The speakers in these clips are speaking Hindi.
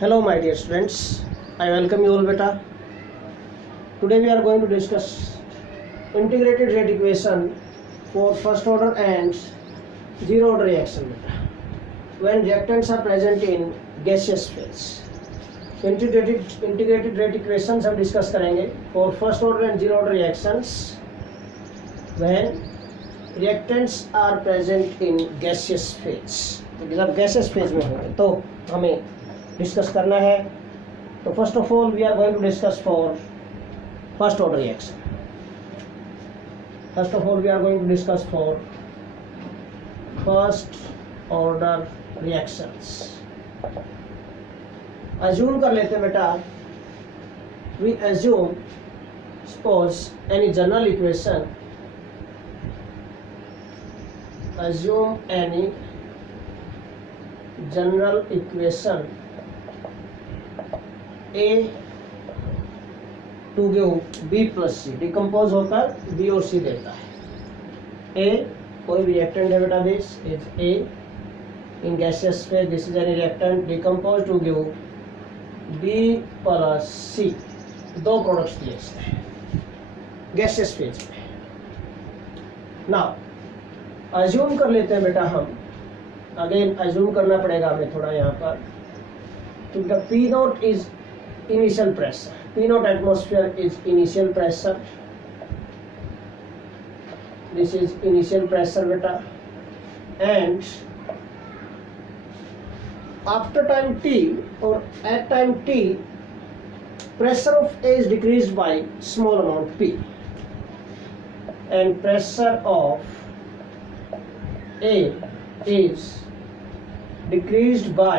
Hello my dear students, I welcome you all beta. Today we are going to discuss integrated rate equation for first order and zero order reaction beta when reactants are present in gaseous phase. Integrated rate equations हम discuss करेंगे for first order and zero order reactions when reactants are present in gaseous phase. जब gaseous phase में होंगे तो हमें डिस्कस करना है. तो first of all we are going to discuss for first order reaction. First of all we are going to discuss for first order reactions. Assume कर लेते हैं बेटा, we assume suppose any general equation, assume any general equation A to give B plus C, decompose होकर B और C देता है. A कोई भी रिएक्टेंट है बेटा, this is A in gaseous phase, this is any reactant decompose to give B plus C. दो प्रोडक्ट्स दिए इसने गैसियस फेज में. नाउ अज्यूम कर लेते हैं बेटा हम, अगेन अज्यूम करना पड़ेगा हमें थोड़ा यहाँ पर, क्योंकि P not is initial pressure, P naught atmosphere is initial pressure, this is initial pressure beta, and after time t or at time t pressure of A is decreased by small amount P and pressure of A is decreased by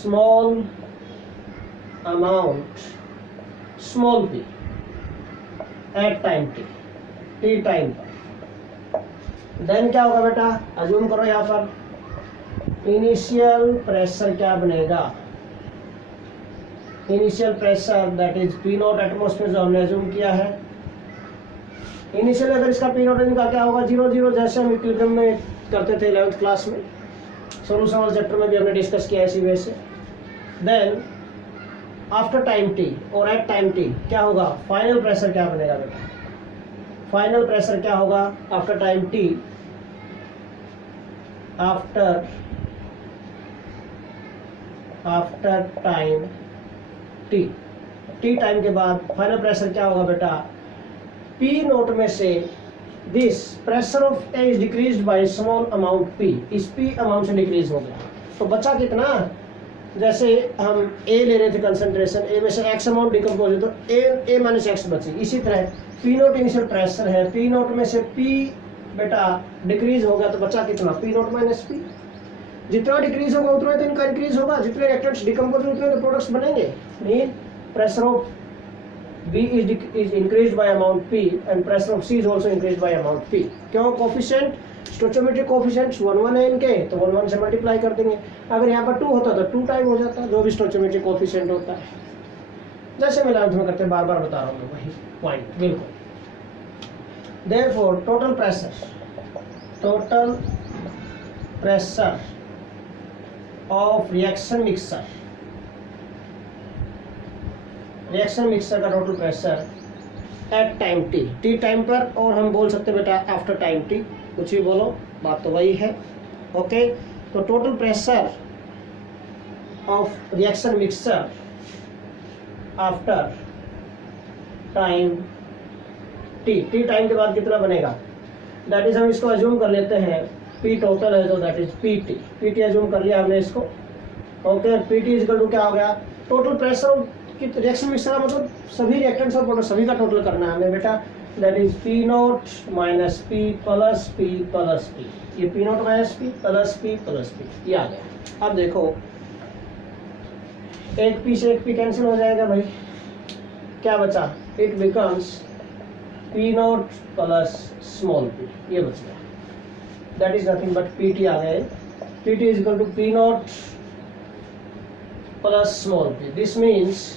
small amount small p at time t time पर. देन क्या होगा बेटा, अज्यूम करो यहाँ पर इनिशियल प्रेशर क्या बनेगा, initial pressure that is P not atmosphere जो हमने अज्यूम किया है. इनिशियल अगर इसका पी नॉट का क्या होगा, 0 जैसे हम इक्विलिब्रियम में करते थे 11th क्लास में, सोल्यूशन वाले चैप्टर में भी हमने डिस्कस किया इसी वे से. देन आफ्टर टाइम टी और एट टाइम टी क्या होगा, फाइनल प्रेशर क्या बनेगा बेटा, फाइनल प्रेशर क्या होगा after time T, after time T time के बाद फाइनल प्रेशर क्या होगा बेटा, पी नोट में से this pressure of A is decreased by small amount P, इस पी अमाउंट से डिक्रीज हो गया. तो बचा कितना, जैसे हम ए ले रहे थे कंसंट्रेशन, ए में से एक्स अमाउंट डिकम्पोज है तो ए माइनस एक्स बची. इसी तरह पी नोट इनिशियल प्रेशर है, पी नोट में से पी बेटा डिक्रीज हो गया तो बचा कितना, पी नोट माइनस पी. जितना डिक्रीज होगा उतना तो इनका इंक्रीज होगा, जितने रिएक्टेंट्स डिकम्पोज उतने तो प्रोडक्ट्स बनेंगे. Mean pressure of B is increased by amount P and pressure of C is also increased by amount P. क्यों, कोफिशिएंट स्टोइचोमेट्रिक कोफिशिएंट्स 1 है इनके, तो 1 से मल्टीप्लाई कर देंगे. अगर यहाँ पर 2 होता तो 2 टाइम हो जाता, जो भी स्टोइचोमेट्रिक कोफिशिएंट होता है. जैसे मैं 11th में करते हैं, बार बार बता रहा हूँ मैं वही पॉइंट बिल्कुल. Therefore total pressure of reaction mixture का total pressure at time T time पर, और हम बोल सकते हैं बेटा आफ्टर टाइम टी, कुछ भी बोलो बात तो वही है. ओके, तो total pressure of reaction mixer after time T time के बाद कितना बनेगा, दैट इज हम इसको अज्यूम कर लेते हैं पी टोटल है तो दैट इज पी अज्यूम कर लिया हमने इसको. Okay, P T equal to क्या हो गया, टोटल प्रेशर कि रिएक्शन मिक्सर मतलब सभी रिएक्टेंट्स और प्रोडक्ट सभी का टोटल करना है हमें बेटा, that is P naught minus P plus P plus P. ये P naught minus P plus P plus P ये आ गया. अब देखो एक पी से एक पी कैंसिल हो जाएगा भाई, क्या बचा, it becomes P naught plus small P, ये बच गया. That is nothing but P T आ गए. P T is equal to P naught plus small P. This means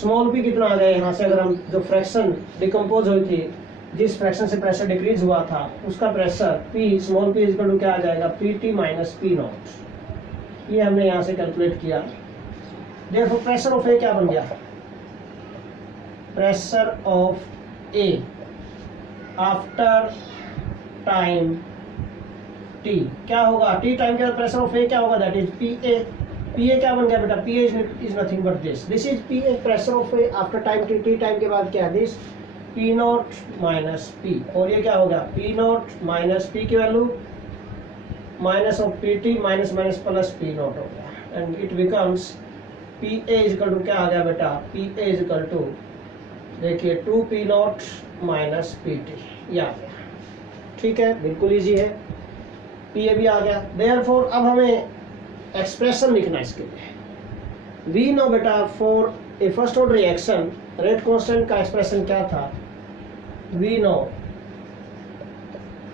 small P कितना आ गया यहाँ से, अगर हम जो फ्रैक्शन डिकम्पोज हुई थी जिस फ्रैक्शन से प्रेशर डिक्रीज हुआ था उसका pressure P small p equal to क्या आ जाएगा, PT माइनस P नॉट। ये हमने यहाँ से कैलकुलेट किया। देखो प्रेशर ऑफ ए क्या बन गया, pressure of A after time t क्या होगा, t टाइम के बाद प्रेशर ऑफ ए क्या होगा, दैट इज PA। PA क्या बन गया बेटा, PA is nothing but this is PA pressure of A after time t time के बाद क्या है, this P nought minus P। और ये क्या हो गया, P नॉट माइनस P की value minus of PT minus minus plus P nought हो गया, and it becomes PA is equal to क्या आ गया बेटा, PA इज इक्वल टू देखिए 2P नॉट माइनस PT, ये आ गया। ठीक है, बिल्कुल इजी है, PA भी आ गया। देयरफॉर अब हमें एक्सप्रेशन लिखना है इसके लिए। वी नो बेटा for a first order reaction rate constant का एक्सप्रेशन क्या था, we know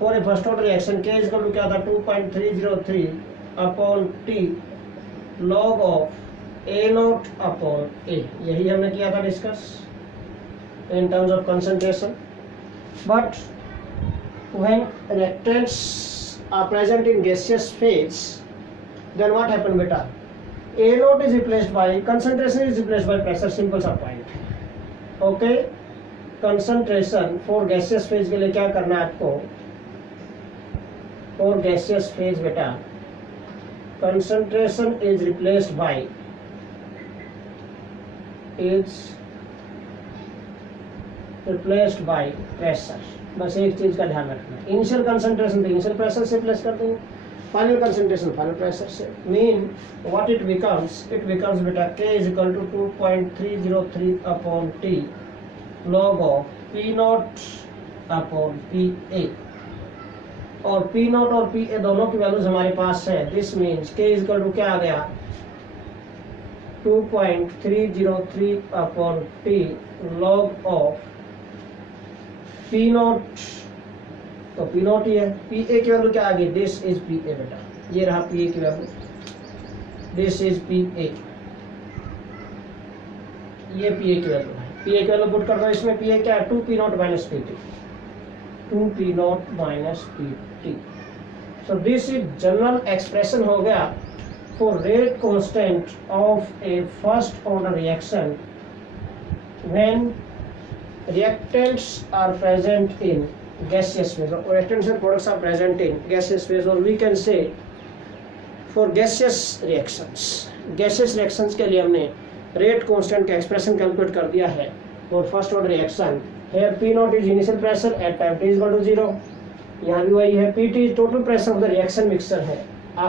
for a first order reaction K is equal to क्या था, 2.303 upon T log of A nought upon A। यही हमने किया था discuss in terms of concentration. But when reactants are present in gaseous phase, then what happen beta, A naught is replaced by concentration is replaced by pressure, simple सा point। okay, concentration for gaseous phase के लिए क्या करना है आपको, for gaseous phase बेटा concentration is replaced by pressure. बस एक चीज का ध्यान रखना, इनिशियल कंसंट्रेशन तो इनिशियल प्रेशर से रिप्लेस कर देंगे, फाइनल कंसंट्रेशन फाइनल प्रेशर से। मीन व्हाट इट बिकम्स बेटा K is equal to 2.303 upon T log of P naught upon PA। और P नॉट और PA दोनों की वैल्यूज हमारे पास है। This means K is equal to क्या आ गया, 2.303 upon T log of P not, तो P नॉट ही है, PA की वैल्यू क्या आ गई, दिस इज PA बेटा, ये रहा PA की वैल्यू, दिस इज PA, ये PA की वैल्यू है। PA की वैल्यू पुट कर दो इसमें, PA क्या है, 2P not minus PT, 2P not minus PT। So this is general expression हो गया for rate constant of A first order reaction when reactants are present in gaseous phase, or reactants and products are present in gaseous phase, or we can say for gaseous reactions के लिए हमने rate constant का expression calculate कर दिया है for first order reaction। here P naught is initial pressure at time t is equal to 0, यहाँ भी वही है, PT is total pressure of the reaction mixture है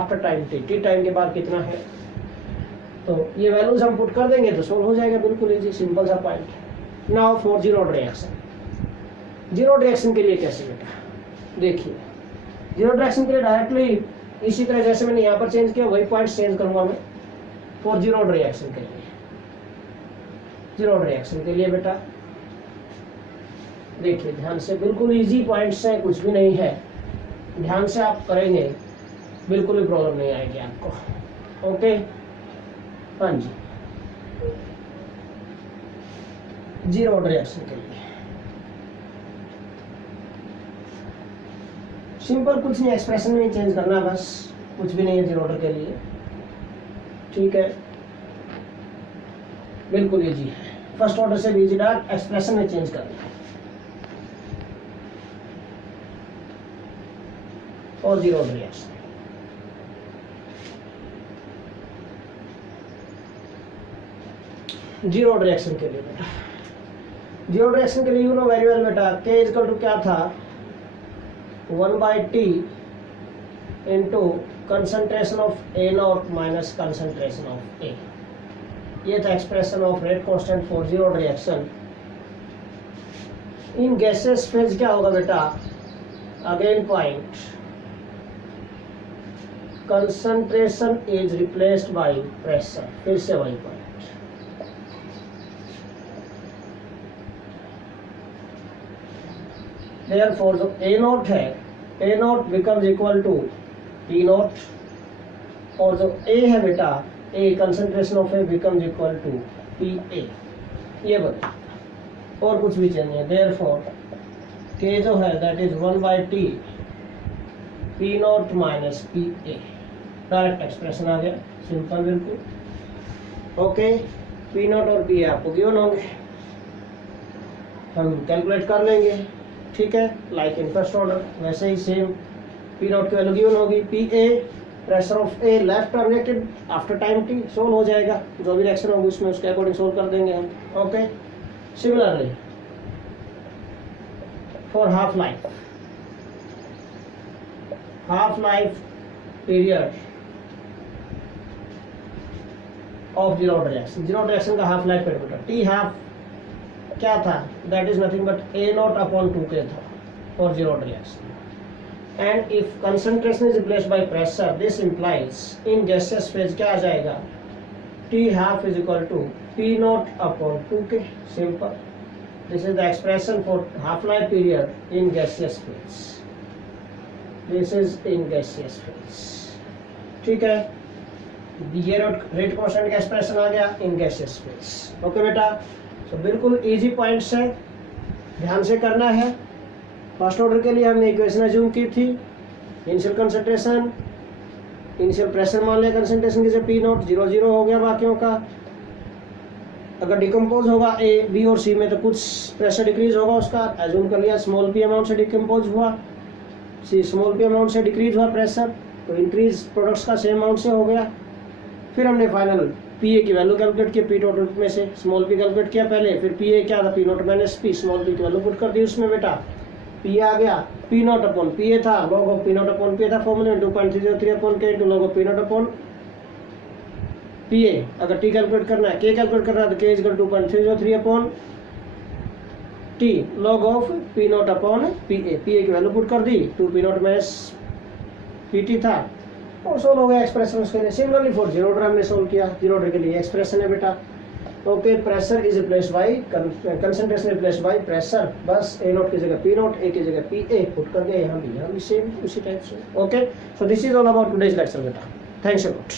after time t टाइम के बाद कितना है, तो ये वैल्यूज हम पुट कर देंगे तो सोल्व हो जाएगा, बिल्कुल इजी सिंपल सा point. Now for zero reaction, zero reaction के लिए कैसे बेटा, देखिए जीरो रिएक्शन के लिए डायरेक्टली इसी तरह जैसे मैंने यहाँ पर चेंज किया वही पॉइंट चेंज करूंगा मैं फॉर जीरो रिएक्शन के लिए। जीरो रिएक्शन के लिए बेटा देखिए ध्यान से, बिल्कुल इजी पॉइंट्स हैं, कुछ भी नहीं है, ध्यान से आप करेंगे बिल्कुल भी प्रॉब्लम नहीं आएगी आपको। ओके, हाँ जी, जीरो रिएक्शन के लिए सिंपल, कुछ नहीं, एक्सप्रेशन में चेंज करना बस, कुछ भी नहीं है जीरो ऑर्डर के लिए। ठीक है, बिल्कुल इजी है, फर्स्ट ऑर्डर से भी इजी, डायरेक्ट एक्सप्रेशन में चेंज करना है और zero order reaction. Zero order reaction के लिए बेटा, जीरो रिएक्शन के लिए यू नो वेरी वेल बेटा, K इज इक्वल टू क्या था, 1/T into concentration of A not minus concentration of A। ये था expression of rate constant for zero reaction in gases phase. क्या होगा बेटा, again point, concentration is replaced by pressure, फिर से वही पॉइंट। Therefore जो A नॉट है, A naught becomes equal to P naught, और जो A है बेटा, A concentration of A becomes equal to PA। ये बता, और कुछ भी चाहिए। Therefore के जो है that is 1/T P naught minus P A, direct expression आ गया, सिंपल बिल्कुल। ओके, पी नॉट और पी ए आपको गिवन होंगे, हम कैलकुलेट कर लेंगे, ठीक है, लाइक इन फर्स्ट ऑर्डर वैसे ही सेम। पी नॉट की वैल्यू गिवन होगी, P A pressure of A left terminated after time T, solve हो जाएगा, जो भी रिएक्शन होगी उसमें उसके अकॉर्डिंग सोल्व कर देंगे हम। Okay, similarly for half life period of zero reaction का half life period, T half क्या था, that is nothing but A naught upon 2k था for zero reaction. And if concentration is replaced by pressure, this implies in gaseous phase क्या आ जाएगा, T half is equal to P naught upon 2k, simple. This is the expression for half life period in gaseous phase, this is in gaseous phase, ठीक है। ये रेट कांस्टेंट का एक्सप्रेशन आ गया इन गैसियस फेज। ओके बेटा, तो बिल्कुल इजी पॉइंट्स है, ध्यान से करना है। फर्स्ट ऑर्डर के लिए हमने इक्वेशन अज्यूम की थी, इनिशियल कंसंट्रेशन, इनिशियल प्रेशर मान लिया कंसंट्रेशन की, पी नॉट 0 0 हो गया बाकियों का। अगर डिकम्पोज होगा ए बी और सी में तो कुछ प्रेशर डिक्रीज होगा, उसका अज्यूम कर लिया, स्मॉल पी अमाउंट से डिकम्पोज हुआ, सी स्मॉल पी अमाउंट से डिक्रीज हुआ प्रेशर, तो इंक्रीज प्रोडक्ट्स का सेम अमाउंट से हो गया। फिर हमने फाइनल पी ए की वैल्यू कैलकुलेट की, पी टोटल में से स्मॉल पी कैलकुलेट किया पहले, फिर पी ए क्या था, P naught minus P, small P की वैल्यू पुट कर दी उसमें बेटा, पी आ गया, P naught upon P A था, log of P naught upon P A था फॉर्मूला में 2.303 upon K into log of P naught upon P A. अगर टी कैलकुलेट करना है, के कैलकुलेट करना है तो के is equal 2.303 upon T log of P naught upon P ए की वैल्यू पुट कर दी, 2 P naught minus P T था, और सोल्व हो गया एक्सप्रेशन उसके लिए। सिमिलरली फॉर जीरो ऑर्डर हमने सोल्व किया, जीरो ऑर्डर के लिए एक्सप्रेशन है बेटा। Okay, pressure is replaced bye concentration replaced by pressure, बस ए नॉट की जगह पी नॉट, ए की जगह पी ए पुट कर दिया, यहाँ भी सेम उसी टाइप से। Okay, so this is all about today's lecture बेटा, थैंक्स अ लॉट।